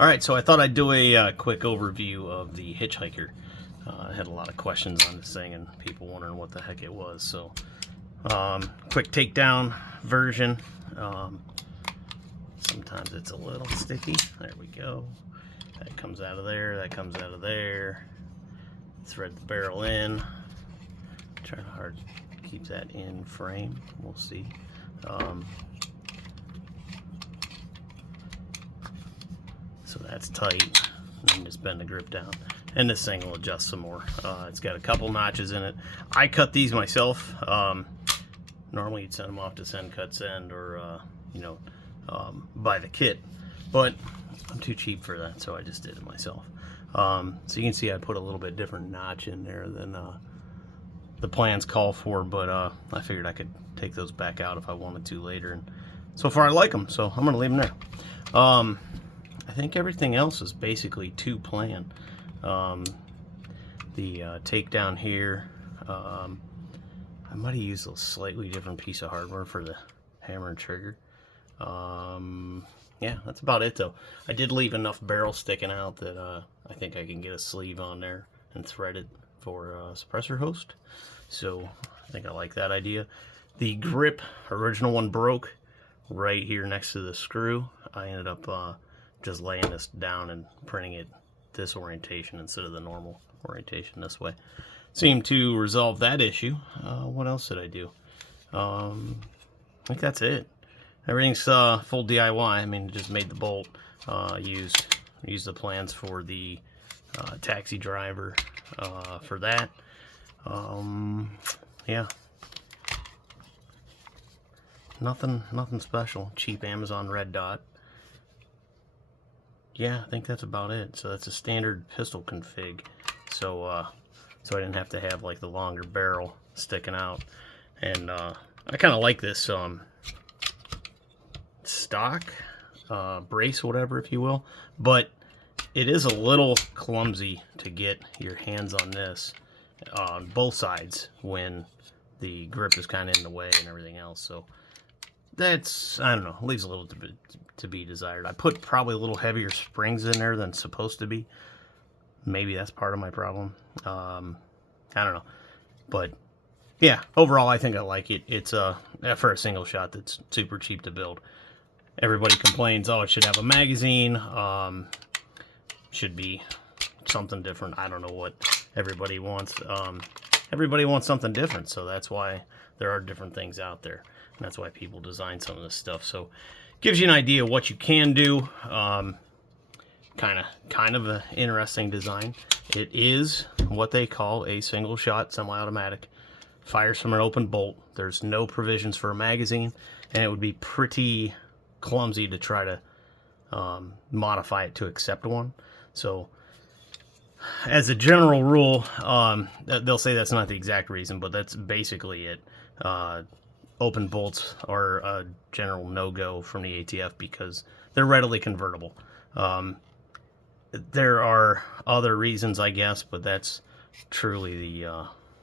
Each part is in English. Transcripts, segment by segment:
Alright, so I thought I'd do a quick overview of the HitchHiker. I had a lot of questions on this thing and people wondering what the heck it was. So, quick takedown version. Sometimes it's a little sticky. There we go. That comes out of there, that comes out of there. Thread the barrel in. Trying hard to keep that in frame. We'll see. So that's tight. And just bend the grip down. And this thing will adjust some more. It's got a couple notches in it. I cut these myself. Normally you'd send them off to Send Cut Send or buy the kit. But I'm too cheap for that, so I just did it myself. So you can see I put a little bit different notch in there than the plans call for, but I figured I could take those back out if I wanted to later. And so far I like them, so I'm going to leave them there. I think everything else is basically to plan. The takedown here, I might have used a slightly different piece of hardware for the hammer and trigger. Yeah, that's about it though. I did leave enough barrel sticking out that I think I can get a sleeve on there and thread it for suppressor host. So I think I like that idea. The grip, original one broke right here next to the screw. I ended up just laying this down and printing it this orientation instead of the normal orientation this way. Seemed to resolve that issue. What else did I do? I think that's it. Everything's full DIY. I mean, just made the bolt. Used the plans for the taxi driver for that. Yeah. Nothing special. Cheap Amazon red dot. Yeah, I think that's about it. So that's a standard pistol config. So I didn't have to have like the longer barrel sticking out. And I kind of like this stock brace, whatever, if you will. But it is a little clumsy to get your hands on this on both sides when the grip is kind of in the way and everything else. So that's, I don't know, leaves a little bit to be desired. I put probably a little heavier springs in there than supposed to be. Maybe that's part of my problem. I don't know. But yeah, overall I think I like it. It's for a single shot that's super cheap to build. Everybody complains, oh, it should have a magazine. Should be something different. I don't know what everybody wants. Everybody wants something different, so that's why there are different things out there. And that's why people design some of this stuff. So gives you an idea of what you can do. Kind of an interesting design. It is what they call a single shot semi-automatic. Fires from an open bolt. There's no provisions for a magazine, and it would be pretty clumsy to try to modify it to accept one. So as a general rule, they'll say that's not the exact reason, but that's basically it. Open bolts are a general no-go from the ATF because they're readily convertible. There are other reasons, I guess, but that's truly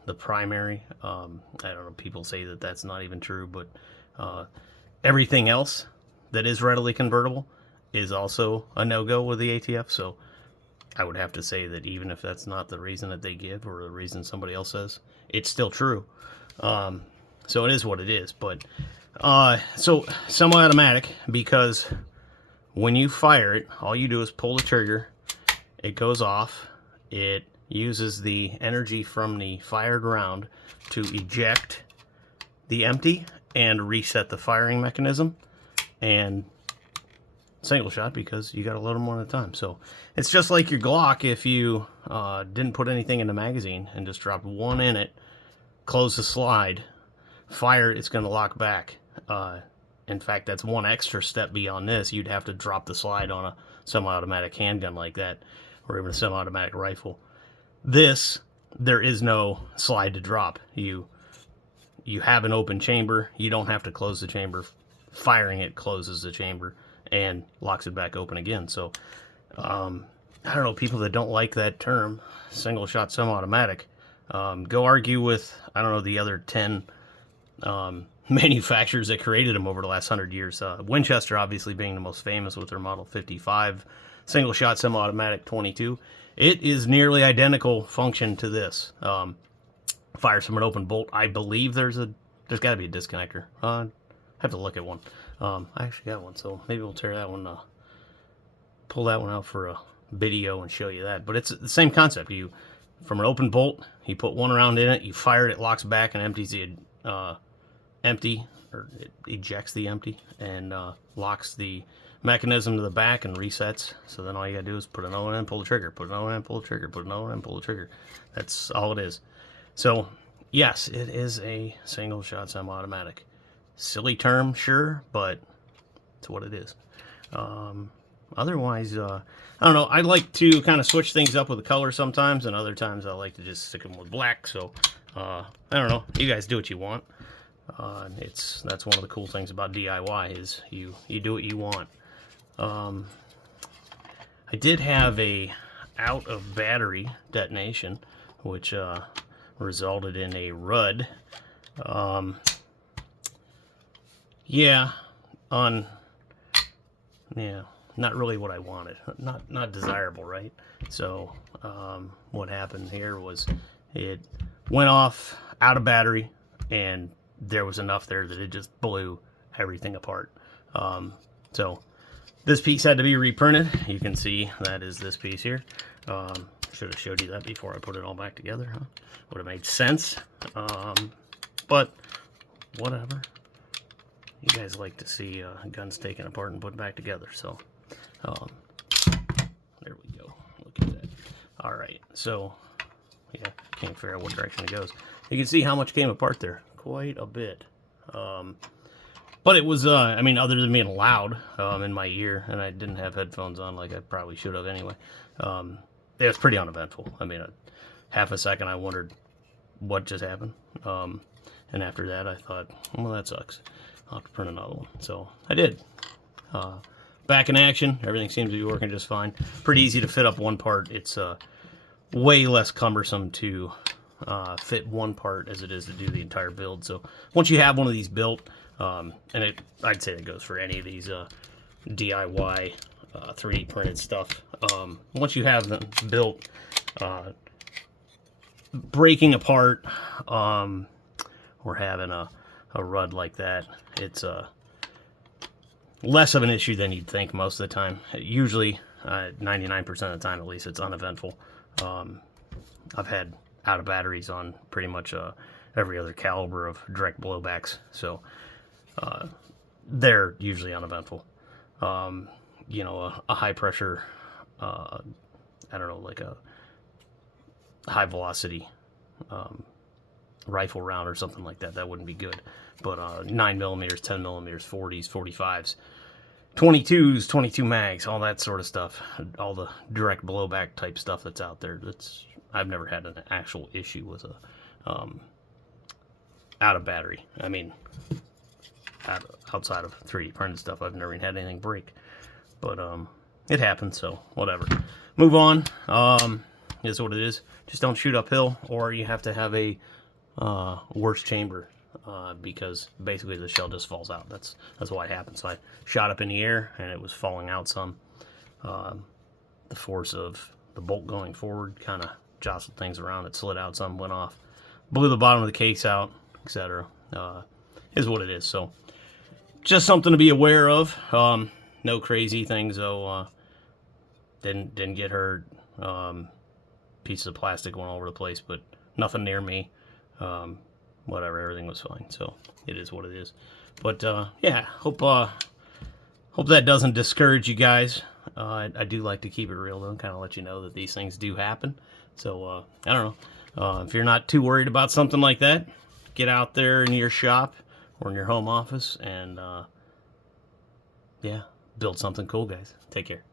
the primary. I don't know, people say that that's not even true, but everything else that is readily convertible is also a no-go with the ATF. So I would have to say that even if that's not the reason that they give or the reason somebody else says, it's still true. So it is what it is. But so semi-automatic, because when you fire it, all you do is pull the trigger. It goes off. It uses the energy from the fired round to eject the empty and reset the firing mechanism. And single shot because you got to load them one at a time. So it's just like your Glock. If you didn't put anything in the magazine and just dropped one in it, close the slide, fire, it's going to lock back. In fact, that's one extra step beyond this. You'd have to drop the slide on a semi-automatic handgun like that, or even a semi-automatic rifle. This, there is no slide to drop. You have an open chamber. You don't have to close the chamber. Firing it closes the chamber and locks it back open again. So I don't know, people that don't like that term, single shot semi-automatic, go argue with, I don't know, the other 10 manufacturers that created them over the last 100 years. Winchester obviously being the most famous with their Model 55 single shot semi-automatic 22. It is nearly identical function to this. Fires from an open bolt. I believe there's got to be a disconnector. I have to look at one. I actually got one, so maybe we'll tear that one, pull that one out for a video and show you that. But it's the same concept. You, from an open bolt, you put one round in it, you fire it locks back and empties the empty, or it ejects the empty, and locks the mechanism to the back and resets. So then all you gotta do is put an O in, pull the trigger, put an O in, pull the trigger, put an O in, pull the trigger. That's all it is. So yes, it is a single shot semi-automatic. Silly term, sure, but it's what it is. Otherwise, I don't know. I like to kind of switch things up with the color sometimes, and other times I like to just stick them with black. So I don't know. You guys do what you want. That's one of the cool things about DIY is you do what you want. I did have a out of battery detonation, which resulted in a RUD. Yeah, not really what I wanted. Not desirable, right? So what happened here was it went off out of battery, and there was enough there that it just blew everything apart. So this piece had to be reprinted. You can see that is this piece here. Should have showed you that before I put it all back together, huh? Would have made sense. But whatever. You guys like to see guns taken apart and put back together, so there we go. Look at that. All right, so yeah, can't figure out what direction it goes. You can see how much came apart there, quite a bit. But it was, I mean, other than being loud in my ear, and I didn't have headphones on like I probably should have anyway. It was pretty uneventful. I mean, half a second I wondered what just happened, and after that I thought, well, that sucks. I'll have to print another one. So I did. Back in action. Everything seems to be working just fine. Pretty easy to fit up one part. It's way less cumbersome to fit one part as it is to do the entire build. So once you have one of these built, and I'd say it goes for any of these DIY 3D printed stuff. Once you have them built, breaking apart or having a RUD like that, it's less of an issue than you'd think most of the time. Usually, 99% of the time at least, it's uneventful. I've had out of batteries on pretty much every other caliber of direct blowbacks, so they're usually uneventful. You know, a high pressure, I don't know, like a high velocity rifle round or something like that, that wouldn't be good. But 9mm, 10mm, 40s, 45s, 22s, 22 mags, all that sort of stuff, all the direct blowback type stuff that's out there, I've never had an actual issue with a out of battery. I mean, outside of 3D printed stuff, I've never even had anything break. But it happens, so whatever. Move on. Is what it is. Just don't shoot uphill, or you have to have a worse chamber, because basically the shell just falls out. That's why it happens. So I shot up in the air and it was falling out some. The force of the bolt going forward kind of jostled things around. It slid out some, went off, blew the bottom of the case out, etc. Is what it is. So just something to be aware of. No crazy things though. Didn't get hurt. Pieces of plastic went all over the place, but nothing near me. Whatever, everything was fine. So it is what it is. But yeah, hope that doesn't discourage you guys. I do like to keep it real though, and kind of let you know that these things do happen. So I don't know. If you're not too worried about something like that, get out there in your shop or in your home office and yeah, build something cool, guys. Take care.